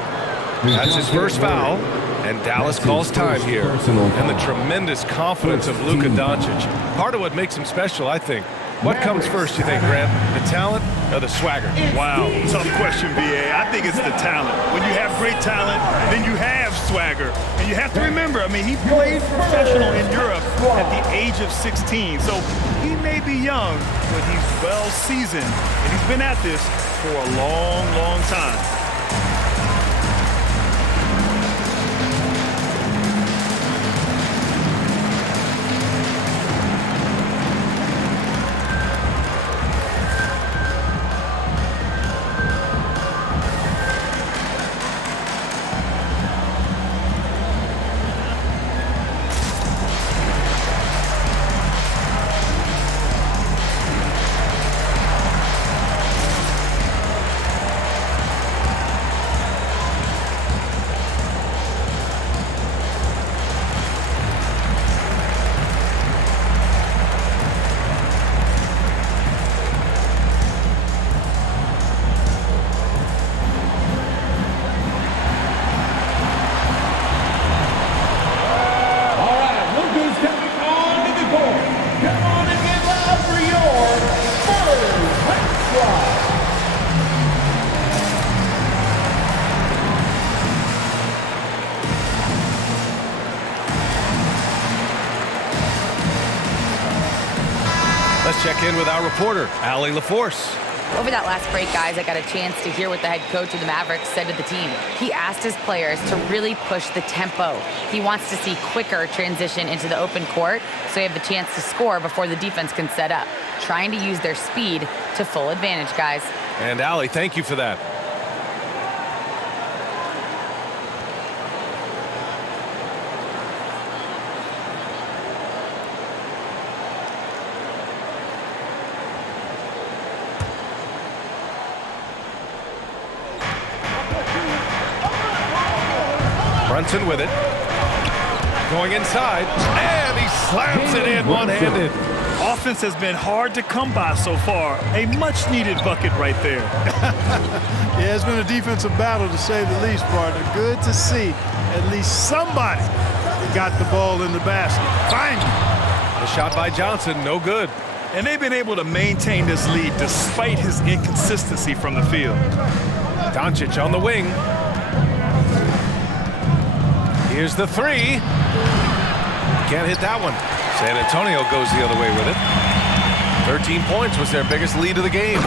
That's his first foul. And Dallas calls time here. And the tremendous confidence of Luka Doncic. Part of what makes him special, I think. What comes first, you think, Grant? The talent or the swagger? Wow, tough question, BA. I think it's the talent. When you have great talent, then you have swagger. And you have to remember, I mean, he played professional in Europe at the age of 16. So he may be young, but he's well seasoned. And he's been at this for a long, long time. Let's check in with our reporter, Allie LaForce. Over that last break, guys, I got a chance to hear what the head coach of the Mavericks said to the team. He asked his players to really push the tempo. He wants to see quicker transition into the open court so they have the chance to score before the defense can set up. Trying to use their speed to full advantage, guys. And Allie, thank you for that. Brunson with it. Going inside, and he slams it in one-handed. Offense has been hard to come by so far. A much-needed bucket right there. Yeah, it's been a defensive battle, to say the least, partner. Good to see at least somebody got the ball in the basket. Finally. The shot by Johnson, no good. And they've been able to maintain this lead despite his inconsistency from the field. Doncic on the wing. Here's the three. Can't hit that one. San Antonio goes the other way with it. 13 points was their biggest lead of the game.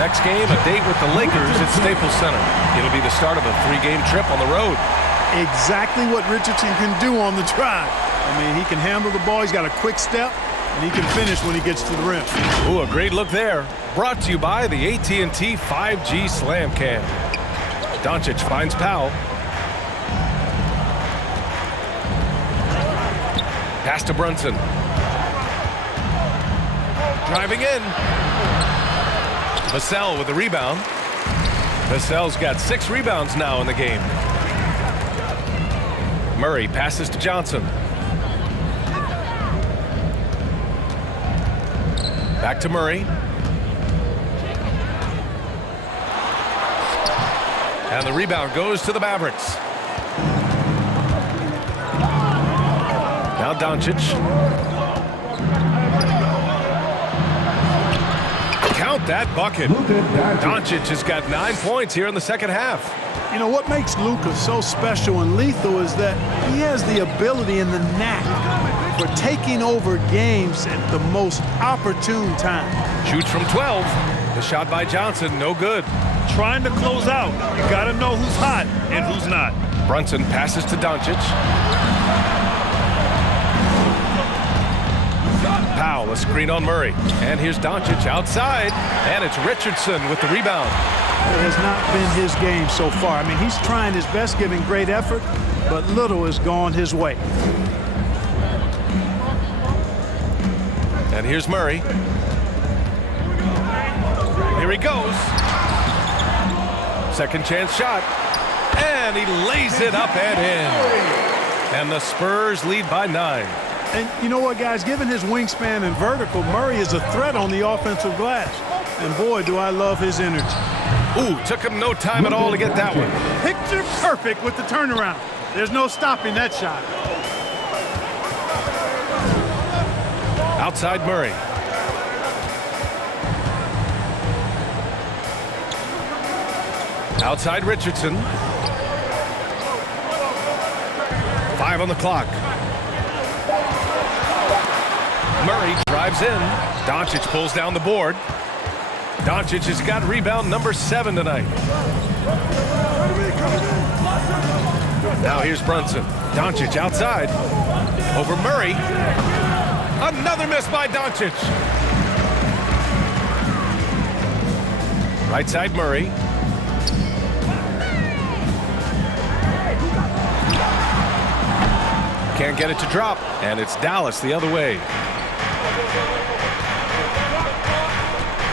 Next game, a date with the Lakers at Staples Center. It'll be the start of a 3-game trip on the road. Exactly what Richardson can do on the drive. I mean, he can handle the ball. He's got a quick step, and he can finish when he gets to the rim. Ooh, a great look there. Brought to you by the AT&T 5G Slam Cam. Doncic finds Powell. Pass to Brunson. Driving in. Vassell with the rebound. Vassell's got 6 rebounds now in the game. Murray passes to Johnson. Back to Murray. And the rebound goes to the Mavericks. Now Doncic. Count that bucket. Doncic has got 9 points here in the second half. You know, what makes Luka so special and lethal is that he has the ability and the knack for taking over games at the most opportune time. Shoots from 12. The shot by Johnson, no good. Trying to close out. You got to know who's hot and who's not. Brunson passes to Doncic. Powell, a screen on Murray. And here's Doncic outside. And it's Richardson with the rebound. It has not been his game so far. I mean, he's trying his best, giving great effort, but little has gone his way. And here's Murray. Here he goes. Second chance shot. And he lays it up and in. And the Spurs lead by 9. And you know what, guys? Given his wingspan and vertical, Murray is a threat on the offensive glass. And boy, do I love his energy. Ooh, took him no time at all to get that one. Picture perfect with the turnaround. There's no stopping that shot. Outside Murray. Outside Richardson. 5 on the clock. Murray drives in. Doncic pulls down the board. Doncic has got rebound number 7 tonight. Now here's Brunson. Doncic outside. Over Murray. Another miss by Doncic. Right side Murray. Can't get it to drop. And it's Dallas the other way.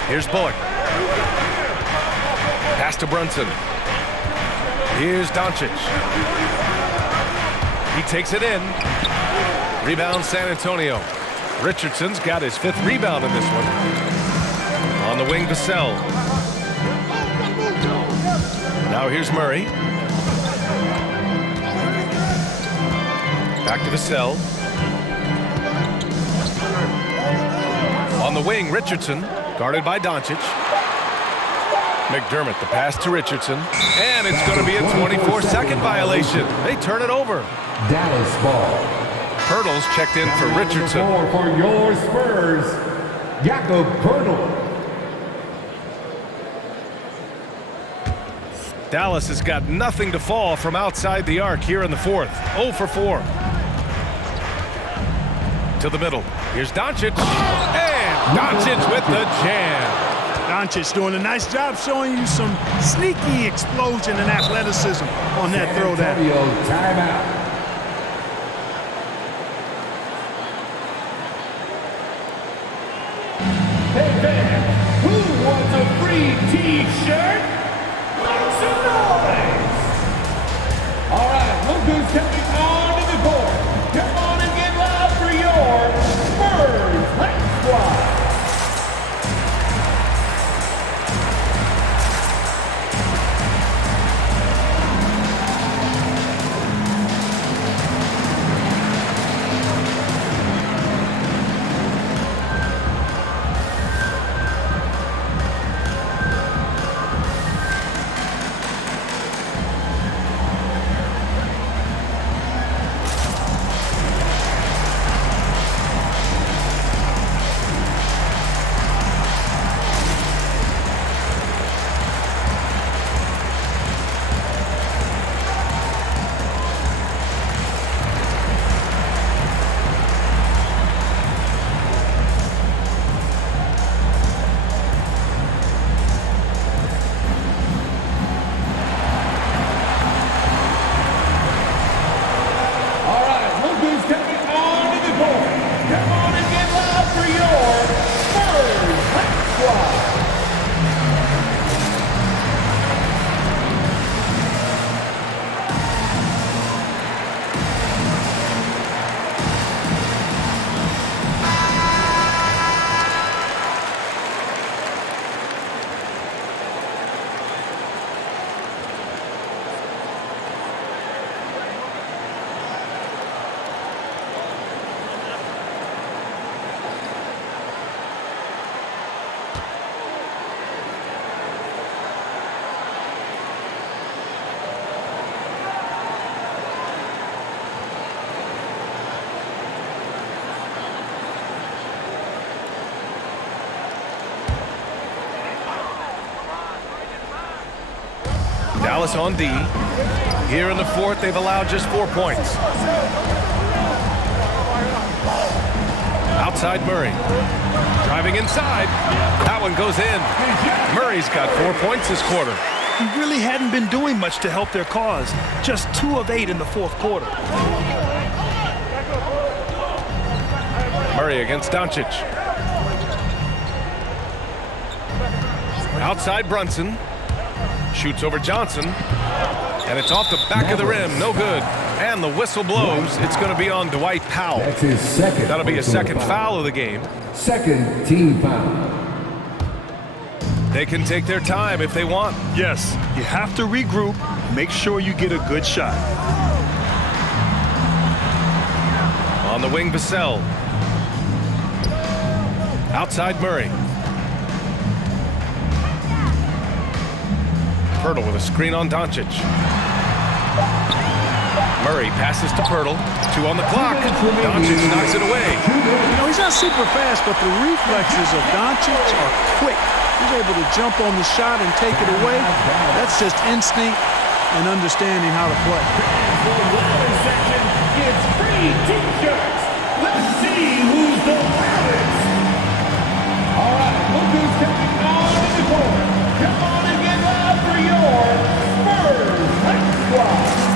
Here's Bullock. Pass to Brunson. Here's Doncic. He takes it in. Rebound San Antonio. Richardson's got his 5th rebound in this one. On the wing, Vassell. Now here's Murray. Back to Vassell. On the wing, Richardson, guarded by Doncic. McDermott, the pass to Richardson. And it's going to be a 24-second violation. They turn it over. Dallas ball. Pirtle's checked in for Richardson. For your Spurs, Jakob Pirtle. Dallas has got nothing to fall from outside the arc here in the 4th. 0 for 4. To the middle. Here's Doncic. And Doncic with the jam. Doncic doing a nice job showing you some sneaky explosion and athleticism on that throw down. Timeout. Hey fans, who wants a free t-shirt? Make some noise! All right, look who's coming onto the court. Come on and get loud for your Spurs Hype Squad. Dallas on D. Here in the fourth, they've allowed just 4 points. Outside Murray. Driving inside. That one goes in. Murray's got 4 points this quarter. He really hadn't been doing much to help their cause. Just 2 of 8 in the fourth quarter. Murray against Doncic. Outside Brunson. Shoots over Johnson. And it's off the back of the rim. No good. And the whistle blows. It's going to be on Dwight Powell. That's his second. That'll be a second foul of the game. Second team foul. They can take their time if they want. Yes, you have to regroup. Make sure you get a good shot. On the wing, Vassell. Outside Murray. Pirtle with a screen on Doncic. Murray passes to Pirtle. 2 on the clock. Doncic knocks it away. You know, he's not super fast, but the reflexes of Doncic are quick. He's able to jump on the shot and take it away. That's just instinct and understanding how to play. For the women's section, it's free T-shirts. Let's see who's the loudest. All right, look who's coming on in the corner. Come on and get loud for your Spurs Hype Squad.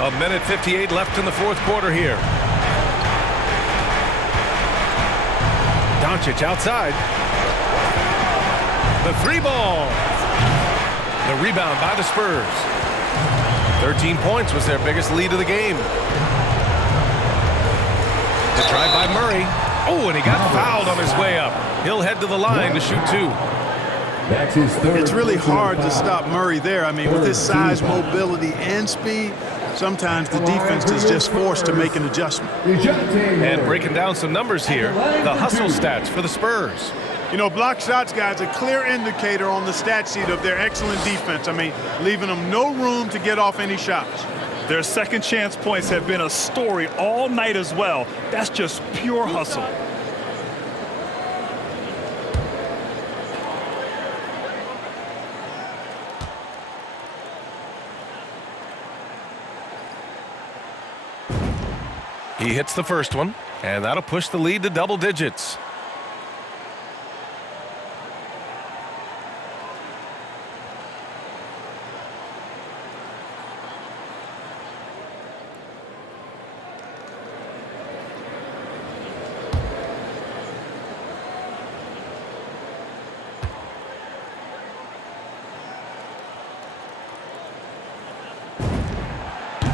A minute 58 left in the fourth quarter here. Doncic outside. The 3 ball. The rebound by the Spurs. 13 points was their biggest lead of the game. The drive by Murray. Oh, and he got fouled on his way up. He'll head to the line to shoot 2. That's his third. It's really hard to stop Murray there. I mean, with his size, mobility, and speed, sometimes the defense is just forced to make an adjustment. And breaking down some numbers here, the hustle stats for the Spurs. You know, block shots, guys, a clear indicator on the stat sheet of their excellent defense. I mean, leaving them no room to get off any shots. Their second chance points have been a story all night as well. That's just pure hustle. He hits the first one, and that'll push the lead to double digits.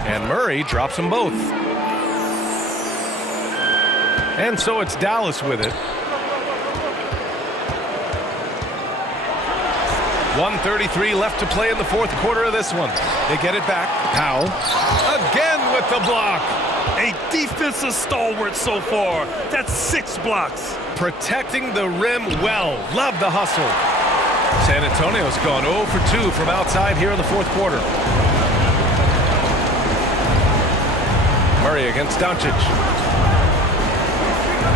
And Murray drops them both. And so it's Dallas with it. 1:33 left to play in the fourth quarter of this one. They get it back. Powell again with the block. A defensive stalwart so far. That's 6 blocks. Protecting the rim well. Love the hustle. San Antonio's gone 0 for 2 from outside here in the fourth quarter. Murray against Doncic.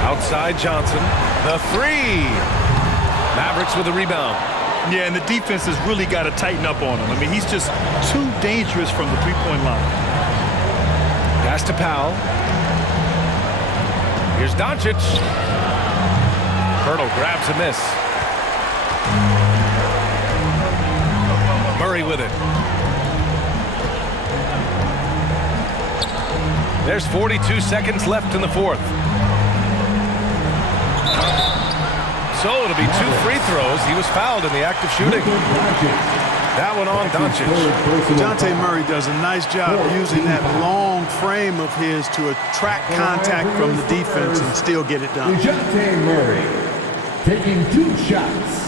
Outside Johnson. The three. Mavericks with a rebound. Yeah, and the defense has really got to tighten up on him. I mean, he's just too dangerous from the three-point line. Pass to Powell. Here's Doncic. Hurdle grabs a miss. Murray with it. There's 42 seconds left in the fourth. So it'll be 2 free throws. He was fouled in the act of shooting. That one on Doncic. Dejounte Murray does a nice job using that long frame of his to attract contact from the defense and still get it done. Dejounte Murray taking 2 shots.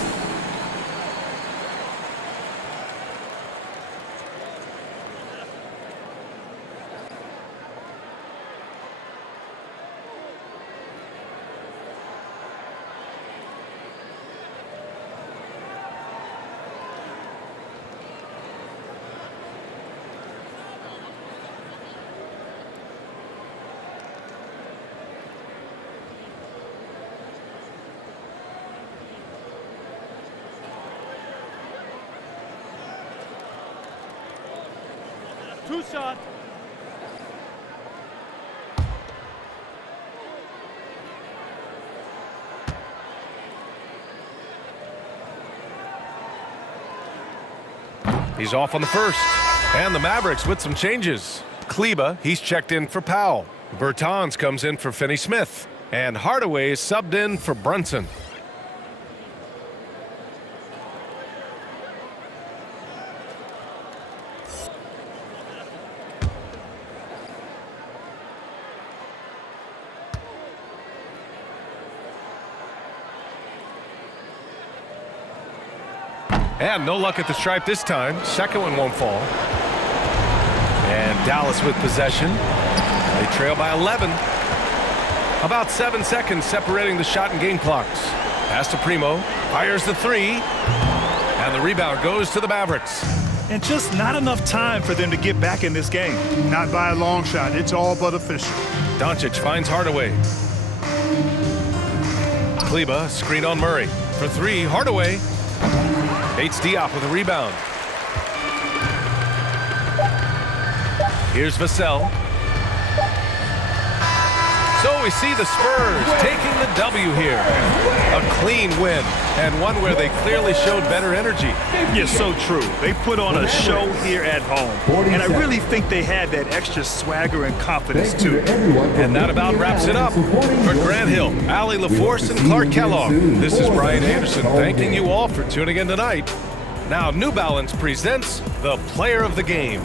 Two shot. He's off on the first. And the Mavericks with some changes. Kleba, he's checked in for Powell. Bertans comes in for Finney Smith. And Hardaway is subbed in for Brunson. And no luck at the stripe this time. Second one won't fall. And Dallas with possession. They trail by 11. About 7 seconds separating the shot and game clocks. Pass to Primo. Fires the three. And the rebound goes to the Mavericks. And just not enough time for them to get back in this game. Not by a long shot. It's all but official. Doncic finds Hardaway. Kleba, screen on Murray. For three, Hardaway. Bates Diop with a rebound. Here's Vassell. So we see the Spurs taking the W here. A clean win, and one where they clearly showed better energy. Yes, so true. They put on a show here at home. And I really think they had that extra swagger and confidence, too. And that about wraps it up. For Grant Hill, Allie LaForce, and Clark Kellogg, this is Brian Anderson thanking you all for tuning in tonight. Now, New Balance presents the Player of the Game.